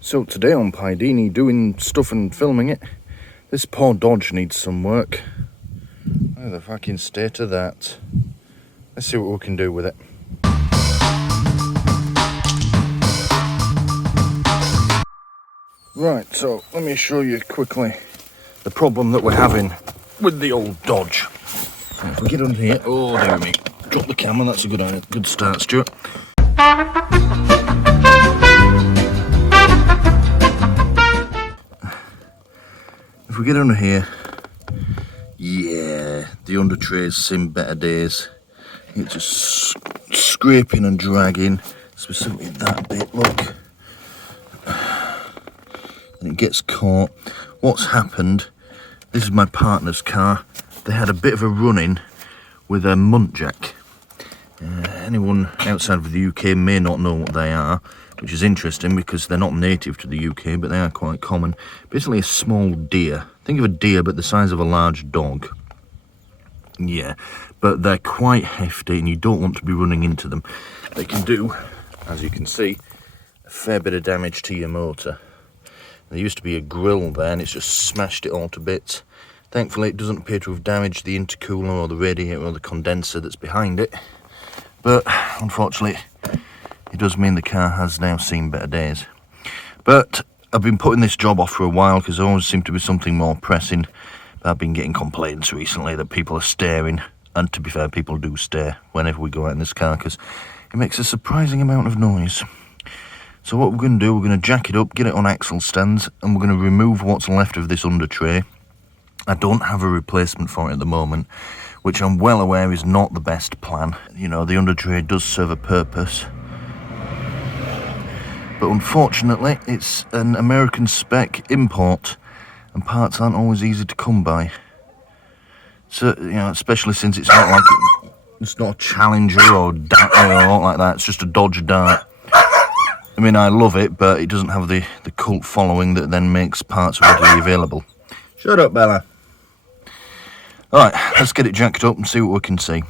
So today on Piedini, doing stuff and filming it, this poor Dodge needs some work. Look at the fucking state of that. Let's see what we can do with it. Right, so let me show you quickly the problem that we're having with the old Dodge. Right, if we get under here, oh dear me, drop the camera, that's a good start, Stuart. If we get under here, yeah, the undertray's seen better days. It's just scraping and dragging, specifically that bit, look. And it gets caught. What's happened, this is my partner's car. They had a bit of a run-in with a Muntjac. Anyone outside of the UK may not know what they are, which is interesting because they're not native to the UK, but they are quite common. Basically a small deer. Think of a deer, but the size of a large dog. Yeah, but they're quite hefty and you don't want to be running into them. They can do, as you can see, a fair bit of damage to your motor. There used to be a grill there and it's just smashed it all to bits. Thankfully it doesn't appear to have damaged the intercooler or the radiator or the condenser that's behind it. But unfortunately, it does mean the car has now seen better days. But I've been putting this job off for a while because there always seems to be something more pressing. But I've been getting complaints recently that people are staring. And to be fair, people do stare whenever we go out in this car because it makes a surprising amount of noise. So what we're going to do, we're going to jack it up, get it on axle stands, and we're going to remove what's left of this under tray. I don't have a replacement for it at the moment, which I'm well aware is not the best plan. You know, the under tray does serve a purpose. But unfortunately, it's an American spec import, and parts aren't always easy to come by. So, you know, especially since it's not like it's not a Challenger or Dart or anything like that. It's just a Dodge Dart. I mean, I love it, but it doesn't have the cult following that then makes parts readily available. Shut up, Bella. Alright, let's get it jacked up and see what we can see.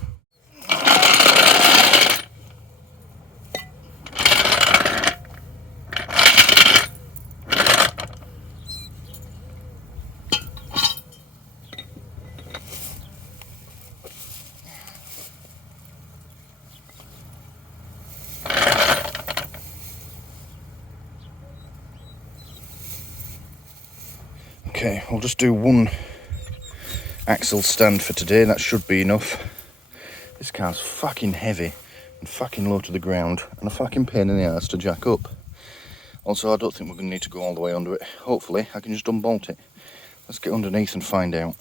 Okay, I'll just do one axle stand for today, that should be enough. This car's fucking heavy and fucking low to the ground and a fucking pain in the ass to jack up. Also, I don't think we're going to need to go all the way under it. Hopefully, I can just unbolt it. Let's get underneath and find out.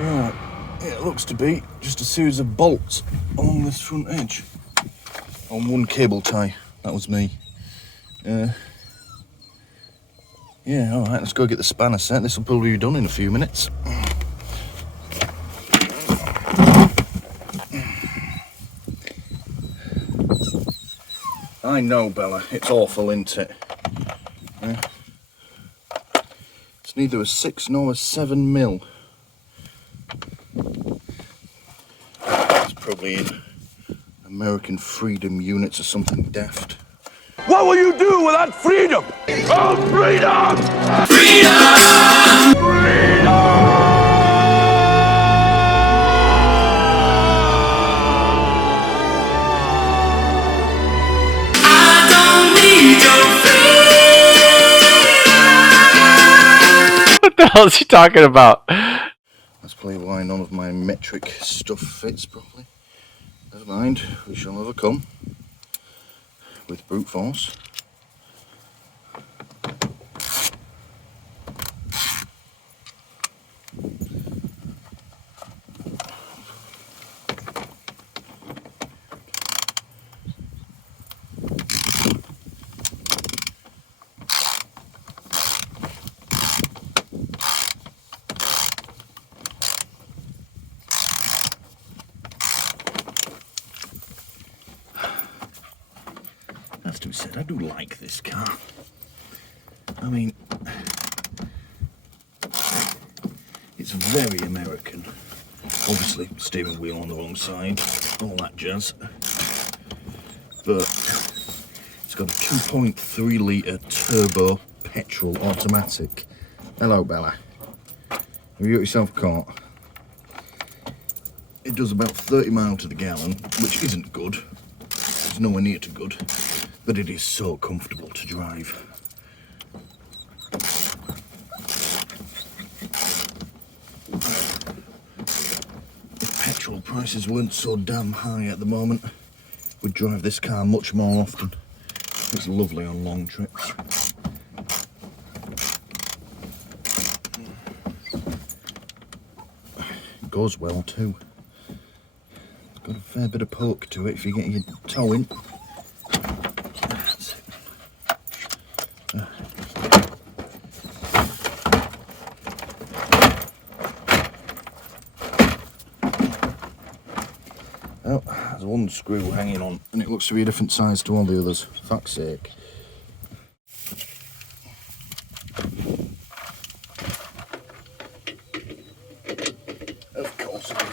Right, yeah, it looks to be just a series of bolts along this front edge. On one cable tie, that was me. Yeah, alright, let's go get the spanner set. This will probably be done in a few minutes. I know, Bella, it's awful, isn't it? Yeah. It's neither a 6 nor a 7 mil. It's probably in American freedom units or something daft. What will you do without freedom? Oh, freedom! Freedom! Freedom! I don't need your freedom. What the hell is he talking about? That's probably why none of my metric stuff fits properly. Never mind, we shall overcome with brute force. Has to be said, I do like this car. I mean, it's very American. Obviously, steering wheel on the wrong side, all that jazz. But It's got a 2.3 litre turbo petrol automatic. Hello, Bella. Have you got yourself caught? It does about 30 miles to the gallon, which isn't good. It's nowhere near too good, but it is so comfortable to drive. If petrol prices weren't so damn high at the moment, we'd drive this car much more often. It's lovely on long trips. It goes well too. It's got a fair bit of poke to it if you get your toe in. That's it. Oh, there's one screw hanging on and it looks to be a different size to all the others. Fuck's sake. Of course it is.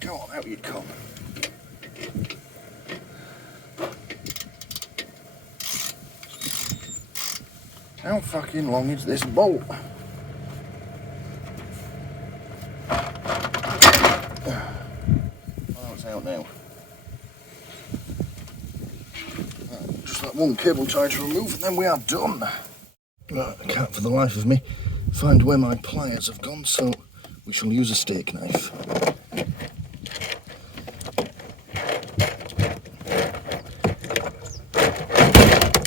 Come on, out you come. How fucking long is this bolt? Oh, it's out now. Just that one cable tie to remove and then we are done. Right, I can't for the life of me find where my pliers have gone, so we shall use a steak knife.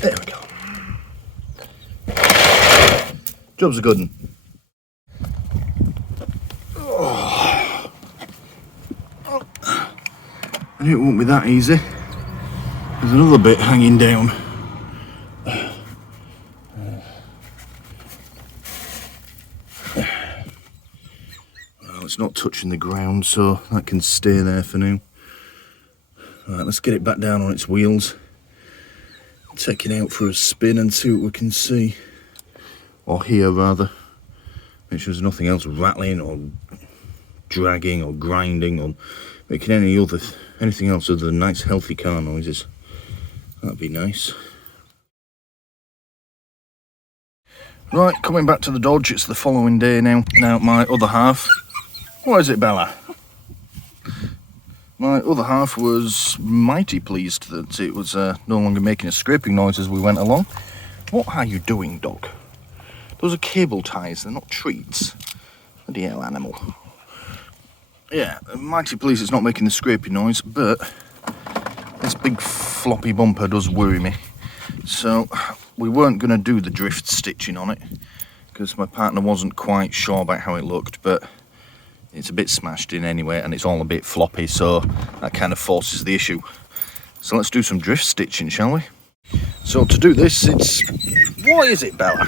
There we go. Job's a good one. Oh. I knew it won't be that easy. There's another bit hanging down. Well, it's not touching the ground, so that can stay there for now. Right, let's get it back down on its wheels. Take it out for a spin and see what we can see. Or hear, rather. Make sure there's nothing else rattling or dragging or grinding or making anything else other than nice healthy car noises. That'd be nice. Right, coming back to the Dodge, it's the following day now. Now my other half, what is it, Bella? My other half was mighty pleased that it was no longer making a scraping noise as we went along. What are you doing, dog? Those are cable ties, they're not treats. Bloody hell, animal. Yeah, mighty pleased it's not making the scraping noise, but this big floppy bumper does worry me. So we weren't going to do the drift stitching on it because my partner wasn't quite sure about how it looked, but it's a bit smashed in anyway and it's all a bit floppy, so that kind of forces the issue. So let's do some drift stitching, shall we? So to do this, what is it, Bella?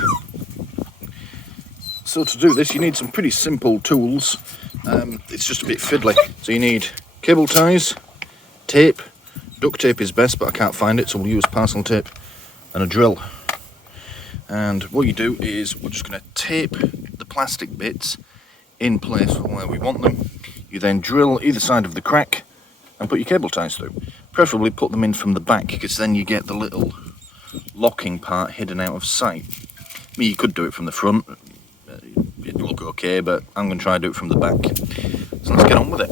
So to do this you need some pretty simple tools. It's just a bit fiddly. So you need cable ties, tape, duct tape is best but I can't find it, so we'll use parcel tape, and a drill. And what you do is we're just going to tape the plastic bits in place where we want them. You then drill either side of the crack and put your cable ties through. Preferably put them in from the back because then you get the little locking part hidden out of sight. I mean, you could do it from the front, it'd look okay, but I'm going to try and do it from the back. So let's get on with it.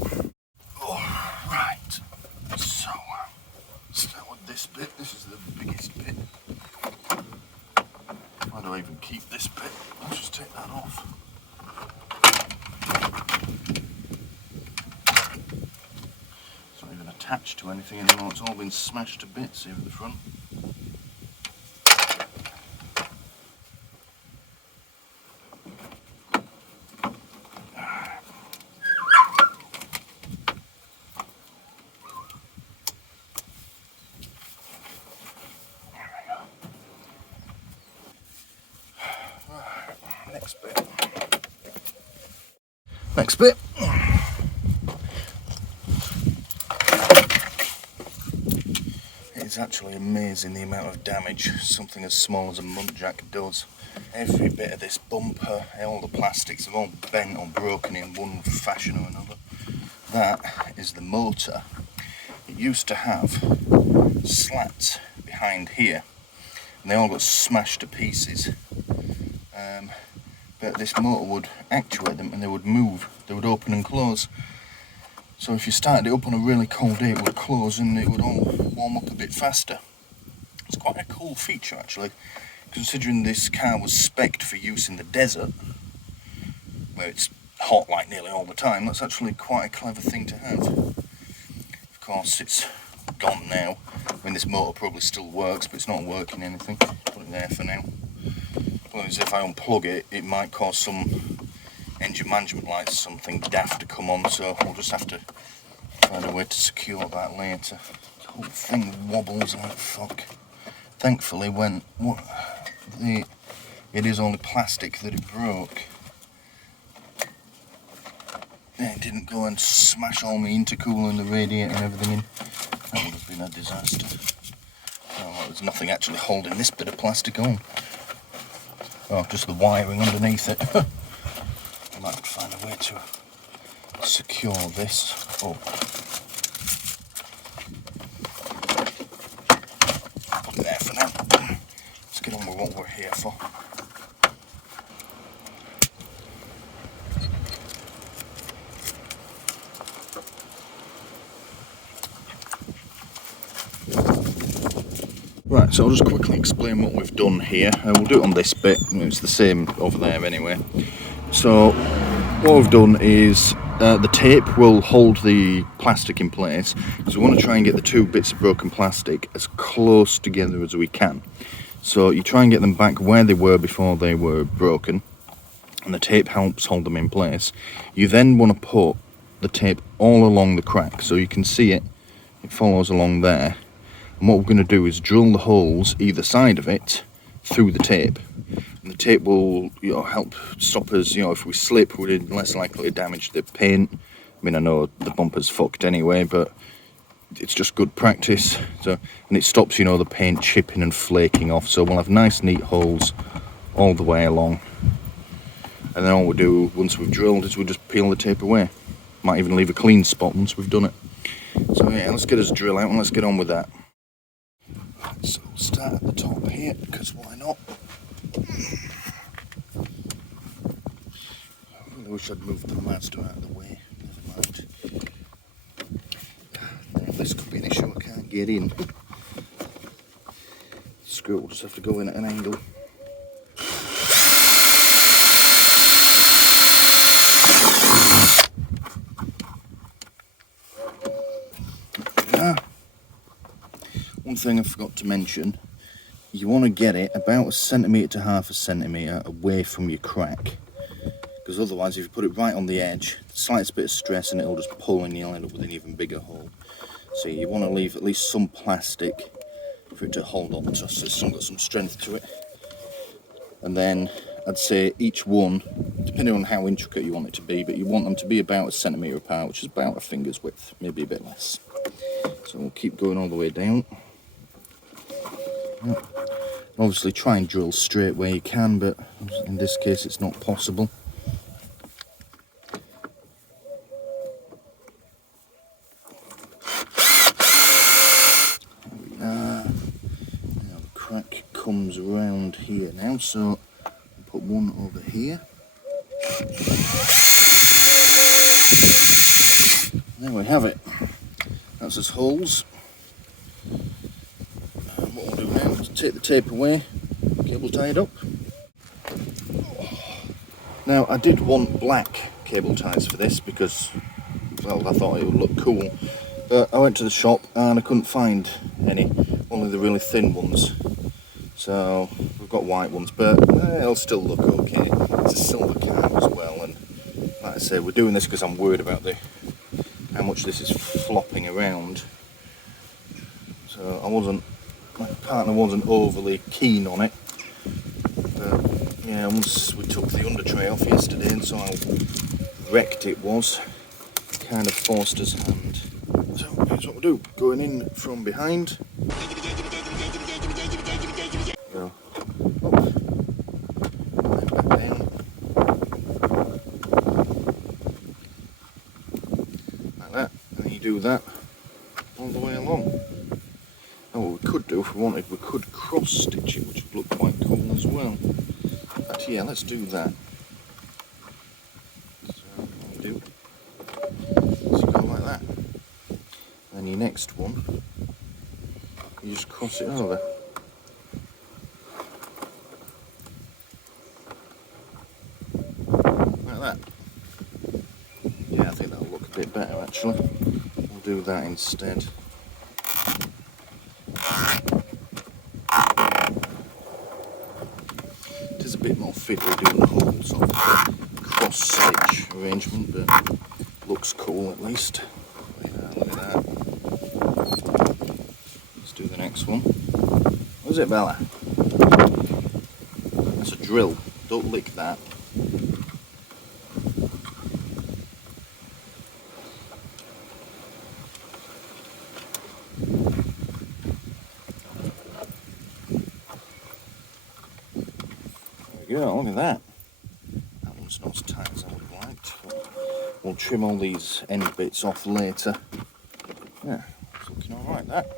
Alright, so start with this bit. This is the biggest bit. Why do I even keep this bit? I'll just take that off. It's not even attached to anything anymore, it's all been smashed to bits here at the front. Next bit. Next bit. It's actually amazing the amount of damage something as small as a Muntjac does. Every bit of this bumper, all the plastics have all bent or broken in one fashion or another. That is the motor. It used to have slats behind here and they all got smashed to pieces. But this motor would actuate them and they would move, they would open and close. So if you started it up on a really cold day, it would close and it would all warm up a bit faster. It's quite a cool feature actually, considering this car was spec'd for use in the desert, where it's hot like nearly all the time. That's actually quite a clever thing to have. Of course it's gone now. I mean, this motor probably still works, but it's not working anything. Put it there for now. Otherwise, if I unplug it, it might cause some engine management lights, something daft to come on, so we'll just have to find a way to secure that later. The whole thing wobbles like fuck. Thankfully, it is only plastic that it broke. It didn't go and smash all my intercooler and the radiator and everything in. That would have been a disaster. Oh, there's nothing actually holding this bit of plastic on. Oh, just the wiring underneath it. I might have to find a way to secure this up. Put it there for now. Let's get on with what we're here for. Right, so I'll just quickly explain what we've done here. We'll do it on this bit, it's the same over there anyway. So what we've done is the tape will hold the plastic in place, because we want to try and get the two bits of broken plastic as close together as we can. So you try and get them back where they were before they were broken, and the tape helps hold them in place. You then want to put the tape all along the crack, so you can see it follows along there. And what we're going to do is drill the holes either side of it through the tape. And the tape will, help stop us, if we slip, we're less likely to damage the paint. I mean, I know the bumper's fucked anyway, but it's just good practice. And it stops, the paint chipping and flaking off. So we'll have nice, neat holes all the way along. And then all we'll do, once we've drilled, is we'll just peel the tape away. Might even leave a clean spot once we've done it. So yeah, let's get us drill out and let's get on with that. So we'll start at the top here, because why not? I really wish I'd moved the Mazda out of the way. Never mind. This could be an issue, I can't get in. Screw it, we'll just have to go in at an angle. One thing I forgot to mention, you want to get it about 1 centimetre to half a centimetre away from your crack, because otherwise if you put it right on the edge, the slightest bit of stress and it'll just pull and you'll end up with an even bigger hole. So you want to leave at least some plastic for it to hold on to, so it's got some strength to it. And then I'd say each one, depending on how intricate you want it to be, but you want them to be about 1 centimetre apart, which is about a finger's width, maybe a bit less. So we'll keep going all the way down. Obviously try and drill straight where you can, but in this case it's not possible. There we are. Now the crack comes around here now, so I'll put one over here. There we have it. That's his holes. What we'll do now is take the tape away, cable tie it up. Now I did want black cable ties for this because, well, I thought it would look cool. But I went to the shop and I couldn't find any, only the really thin ones. So we've got white ones, but they'll still look okay. It's a silver car as well, and like I say, we're doing this because I'm worried about how much this is flopping around. So my partner wasn't overly keen on it, but yeah, once we took the undertray off yesterday and so how wrecked it was. Kind of forced his hand. So here's what we do. Going in from behind. Go up. And back down. Like that. And then you do that all the way along. Now what we could do if we wanted, we could cross stitch it, which would look quite cool as well. But yeah, let's do that. So what we do, let's go like that. Then your next one, you just cross it over. Like that. Yeah, I think that'll look a bit better actually. We'll do that instead. It is a bit more fiddly doing the whole sort of cross stitch arrangement, but looks cool at least. Look at that. Let's do the next one. What is it, Bella? That's a drill. Don't lick that. Yeah, look at that. That one's not as tight as I would have liked. But we'll trim all these end bits off later. Yeah, it's looking alright, that.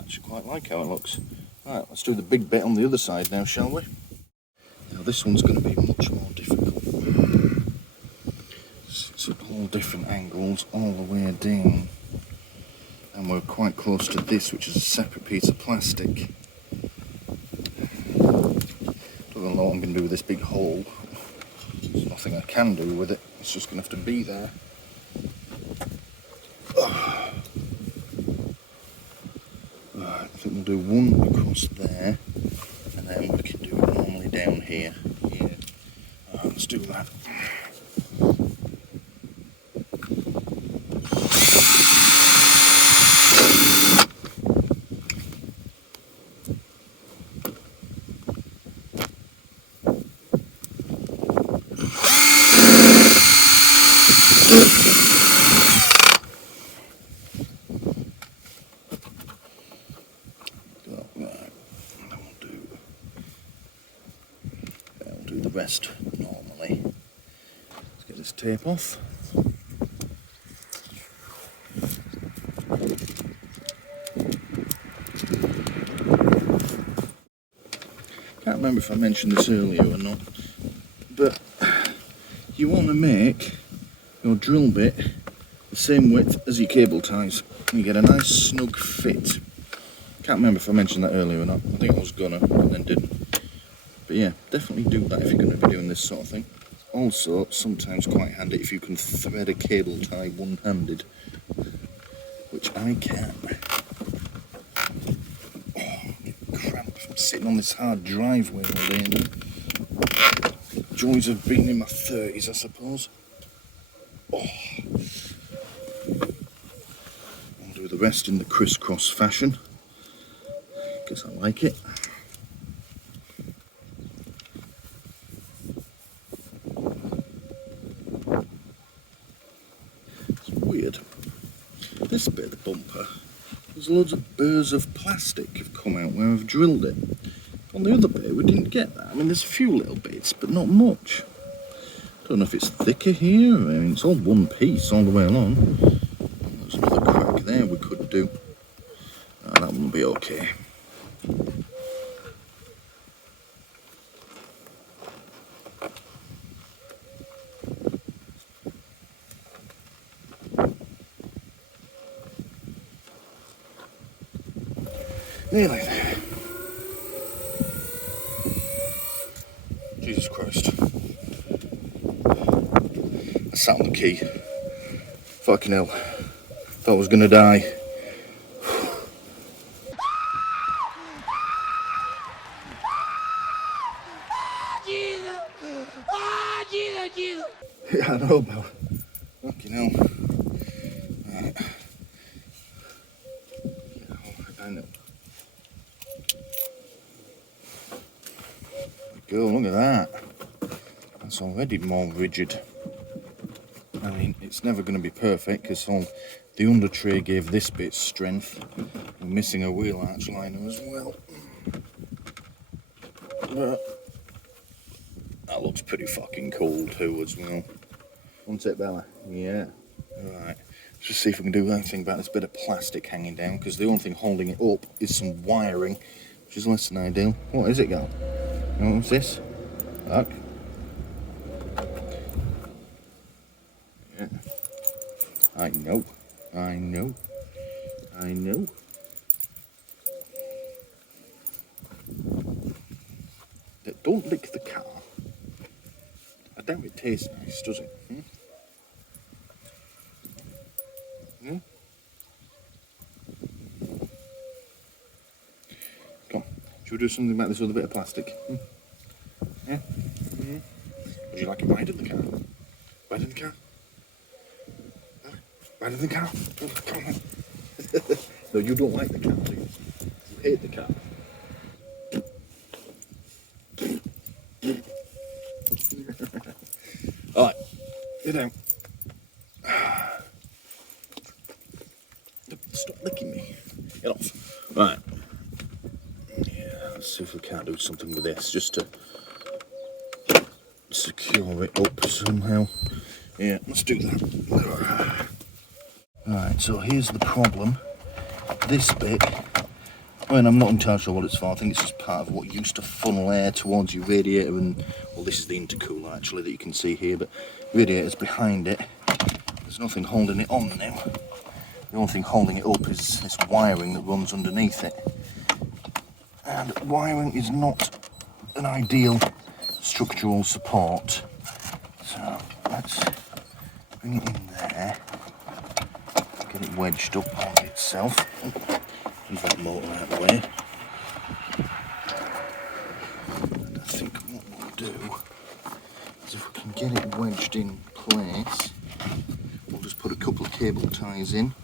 Actually quite like how it looks. Right, let's do the big bit on the other side now, shall we? Now this one's going to be much more difficult. It's at all different angles, all the way down. And we're quite close to this, which is a separate piece of plastic. Don't know what I'm going to do with this big hole. There's nothing I can do with it. It's just going to have to be there. Right, I think we'll do one across there, and then we can do it normally down here. Yeah. Right, let's do that. The rest normally. Let's get this tape off. Can't remember if I mentioned this earlier or not, but you want to make your drill bit the same width as your cable ties. You get a nice snug fit. Can't remember if I mentioned that earlier or not. I think I was gonna, and then didn't. But yeah, definitely do that if you're going to be doing this sort of thing. Also, sometimes quite handy if you can thread a cable tie one-handed, which I can. Oh, I get cramp from sitting on this hard driveway all day now. Joys of being in my 30s, I suppose. Oh. I'll do the rest in the crisscross fashion, because I like it. This bit of the bumper, there's loads of burrs of plastic have come out where I've drilled it. On the other bit we didn't get that. I mean, there's a few little bits, but not much. Don't know if it's thicker here. I mean, it's all one piece all the way along. There's another crack there we could do. Oh, that one will be okay. Nearly there. Jesus Christ. I sat on the key. Fucking hell. Thought I was gonna die. Jesus. Yeah, I know, Bella. Fucking hell. Right. I know. Go, look at that. That's That's already more rigid. I mean, it's never going to be perfect because the under tray gave this bit strength. We're missing a wheel arch liner as well. But that looks pretty fucking cool too as well. Won't it, Bella? Yeah. Right. Let's just see if we can do anything about this bit of plastic hanging down, because the only thing holding it up is some wiring, which is less than ideal. What is it, gal? What's this? Look. Yeah. I know. I know. I know. Don't lick the car. I doubt it tastes nice, does it? Hmm? Hmm? Come on. Should we do something about this other bit of plastic? Hmm? Yeah? Hmm? Would you like it wider in the car? Wider in the car? Huh? Wider in the car? Oh, come on. No, you don't like the car, do you? You hate the car. Alright, get down. Stop licking me. Get off. Right. Yeah, let's see if we can't do something with this just to secure it up somehow. Yeah, let's do that. Right, so here's the problem. This bit, I mean, I'm not entirely sure what it's for. I think it's just part of what used to funnel air towards your radiator, and, well, this is the intercooler actually that you can see here, but radiator's behind it. There's nothing holding it on now. The only thing holding it up is this wiring that runs underneath it. And wiring is not an ideal structural support. So let's bring it in there, get it wedged up on itself. Move that motor out of the way. And I think what we'll do is, if we can get it wedged in place, we'll just put a couple of cable ties in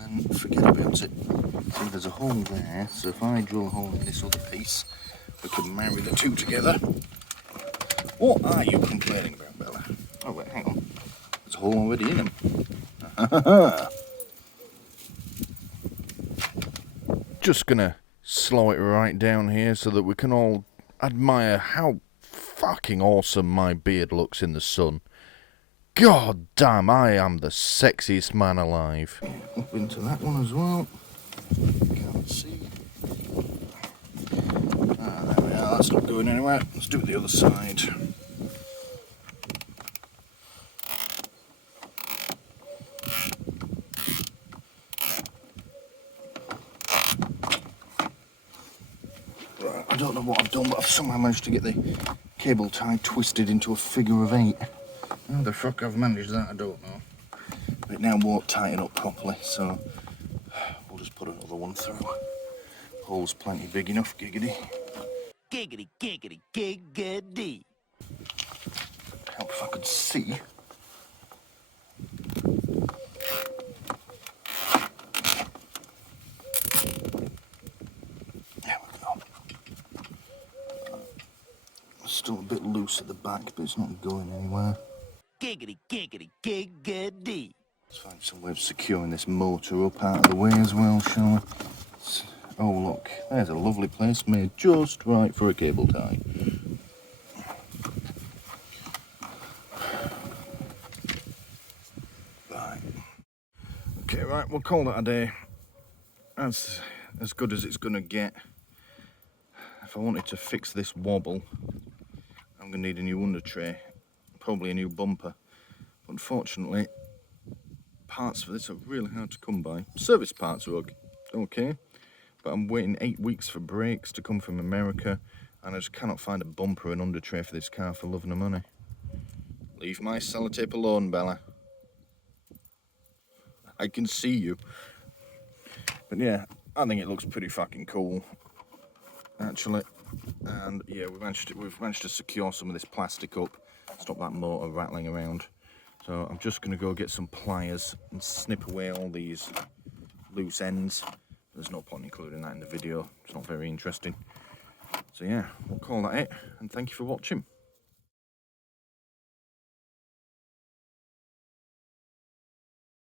and then forget about it. See, there's a hole there, so if I drill a hole in this other piece, we can marry the two together. What are you complaining about, Bella? Oh wait, hang on. There's a hole already in them. Just gonna slow it right down here so that we can all admire how fucking awesome my beard looks in the sun. God damn, I am the sexiest man alive. Up into that one as well. Can't see. Ah, there we are, that's not going anywhere. Let's do it the other side. Right, I don't know what I've done, but I've somehow managed to get the cable tie twisted into a figure of 8. How the fuck I've managed that, I don't know. But it now won't tighten up properly, so we'll just put another one through. Hole's plenty big enough, giggity. Giggity, giggity, giggity. Help if I could see. There we go. It's still a bit loose at the back, but it's not going anywhere. Giggity, giggity, giggity. Let's find some way of securing this motor up out of the way as well, shall we? Oh look, there's a lovely place made just right for a cable tie. Right. Okay, right, we'll call that a day. That's as good as it's gonna get. If I wanted to fix this wobble, I'm gonna need a new under tray, probably a new bumper. Unfortunately, parts for this are really hard to come by. Service parts are okay, but I'm waiting 8 weeks for brakes to come from America, and I just cannot find a bumper and under tray for this car for love nor money. Leave my sellotape alone, Bella. I can see you. But yeah, I think it looks pretty fucking cool, actually. And yeah, we've managed to secure some of this plastic up, stop that motor rattling around. So I'm just gonna go get some pliers and snip away all these loose ends. There's no point including that in the video, it's not very interesting. So yeah, we'll call that it, and thank you for watching.